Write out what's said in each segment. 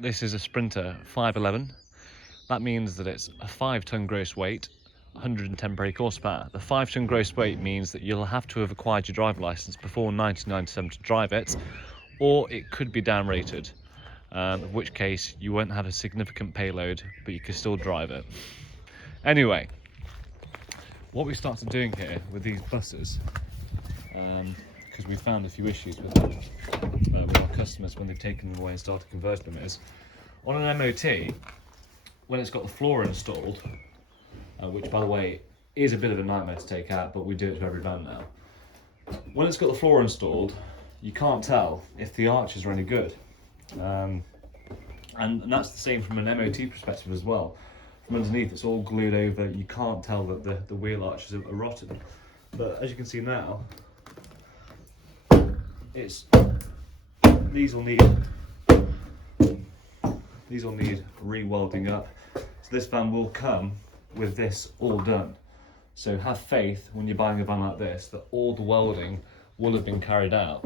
this is a Sprinter 511. That means that it's a 5-ton gross weight, 110 brake horsepower. The 5-ton gross weight means that you'll have to have acquired your driver license before 1997 to drive it, or it could be downrated, in which case you won't have a significant payload, but you can still drive it. Anyway, what we started doing here with these buses, because we found a few issues with them, with our customers when they've taken them away and started converting them, is on an MOT, when it's got the floor installed, which by the way is a bit of a nightmare to take out, but we do it to every van now. When it's got the floor installed, you can't tell if the arches are any good. And that's the same from an MOT perspective as well. From underneath, it's all glued over. You can't tell that the wheel arches are rotten. But as you can see now, these will need re-welding up. So this van will come with this all done. So have faith when you're buying a van like this that all the welding will have been carried out.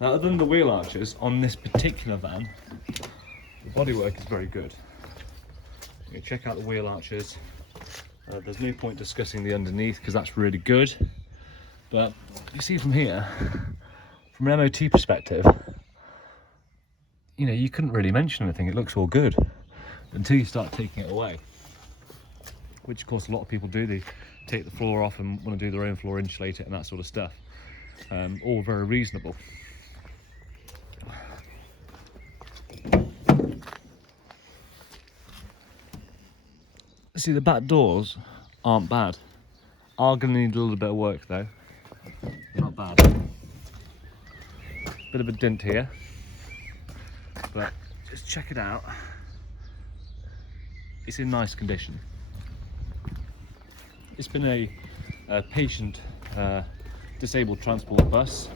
Now, other than the wheel arches on this particular van, the bodywork is very good. You check out the wheel arches. There's no point discussing the underneath because that's really good. But you see from here, from an MOT perspective, you know, you couldn't really mention anything. It looks all good until you start taking it away, which of course a lot of people do. They take the floor off and want to do their own floor, insulate it and that sort of stuff. All very reasonable. See, the back doors aren't bad. Are going to need a little bit of work though. Not bad. Bit of a dent here, but just check it out. It's in nice condition. It's been a patient disabled transport bus,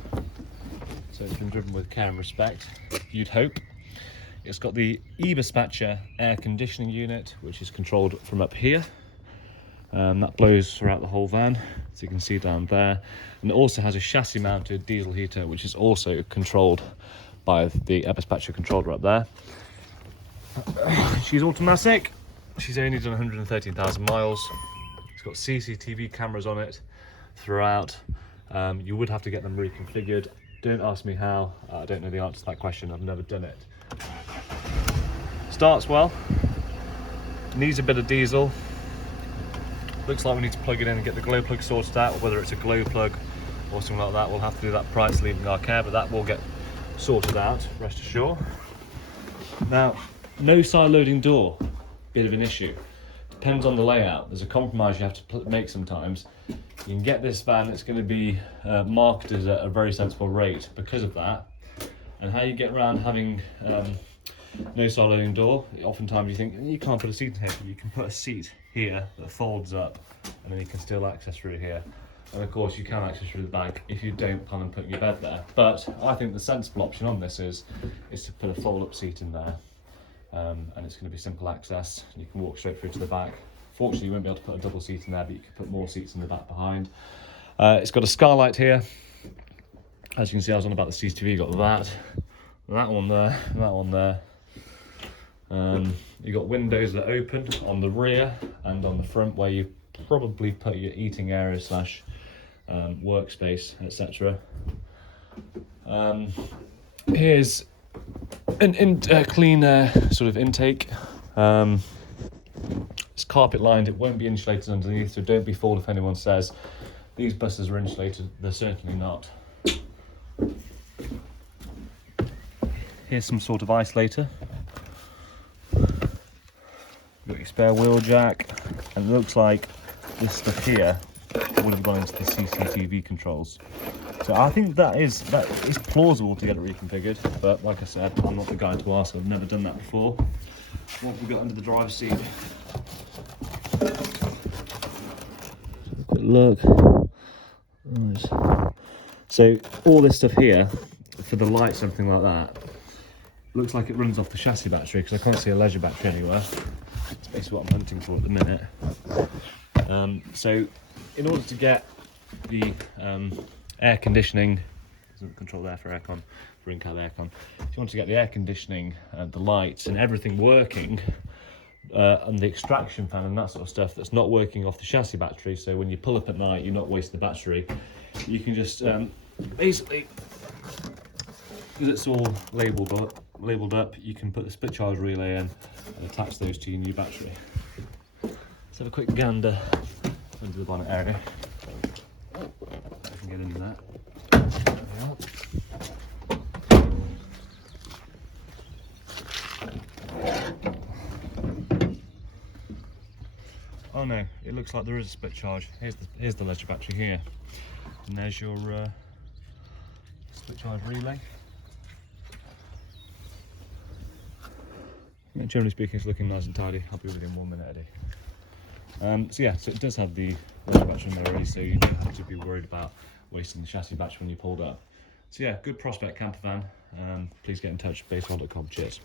so it's been driven with care and respect, you'd hope. It's got the e-dispatcher air conditioning unit, which is controlled from up here. That blows throughout the whole van, as you can see down there. And it also has a chassis mounted diesel heater, which is also controlled by the e-dispatcher controller up there. She's automatic. She's only done 113,000 miles. It's got CCTV cameras on it throughout. You would have to get them reconfigured. Don't ask me how. I don't know the answer to that question. I've never done it. Starts well. Needs a bit of diesel. Looks like we need to plug it in and get the glow plug sorted out, or whether it's a glow plug or something like that. We'll have to do that prior to leaving our care, but that will get sorted out, rest assured. Now, no side loading door, bit of an issue. Depends on the layout. There's a compromise you have to make sometimes. You can get this van, it's going to be marketed at a very sensible rate because of that. And how you get around having no side loading door, oftentimes you think you can't put a seat in here. You can put a seat here that folds up, and then you can still access through here. And of course you can access through the back if you don't plan on putting your bed there. But I think the sensible option on this is to put a fold-up seat in there, and it's going to be simple access. And you can walk straight through to the back. Fortunately, you won't be able to put a double seat in there, but you can put more seats in the back behind. It's got a skylight here. As you can see, I was on about the CCTV. Got that one there, that one there. You've got windows that open on the rear and on the front, where you probably put your eating area slash workspace, etc. Here's a clean sort of intake. It's carpet lined. It won't be insulated underneath, so don't be fooled if anyone says these buses are insulated. They're certainly not. Here's some sort of isolator. Got your spare wheel jack, and it looks like this stuff here would have gone into the CCTV controls. So I think that is plausible to get it reconfigured, but like I said, I'm not the guy to ask. I've never done that before. What have we got under the driver's seat? Quick look. Nice. So all this stuff here for the lights and everything like that looks like it runs off the chassis battery, because I can't see a leisure battery anywhere. That's basically what I'm hunting for at the minute. So in order to get the air conditioning, doesn't control there for aircon, bring out the aircon. If you want to get the air conditioning and the lights and everything working, and the extraction fan and that sort of stuff that's not working off the chassis battery, so when you pull up at night you're not wasting the battery, you can just basically, because it's all labelled up, you can put the split charge relay in and attach those to your new battery. Let's have a quick gander under the bonnet area. I can get into that. There we are. Oh no, it looks like there is a split charge. Here's the leisure battery here, and there's your split charge relay. Yeah, generally speaking, it's looking nice and tidy. I'll be with you in 1 minute, Eddie. So yeah, so it does have the leisure battery in there already, so you don't have to be worried about wasting the chassis battery when you pulled up. So yeah, good prospect camper van. Please get in touch, basehole.com. Cheers.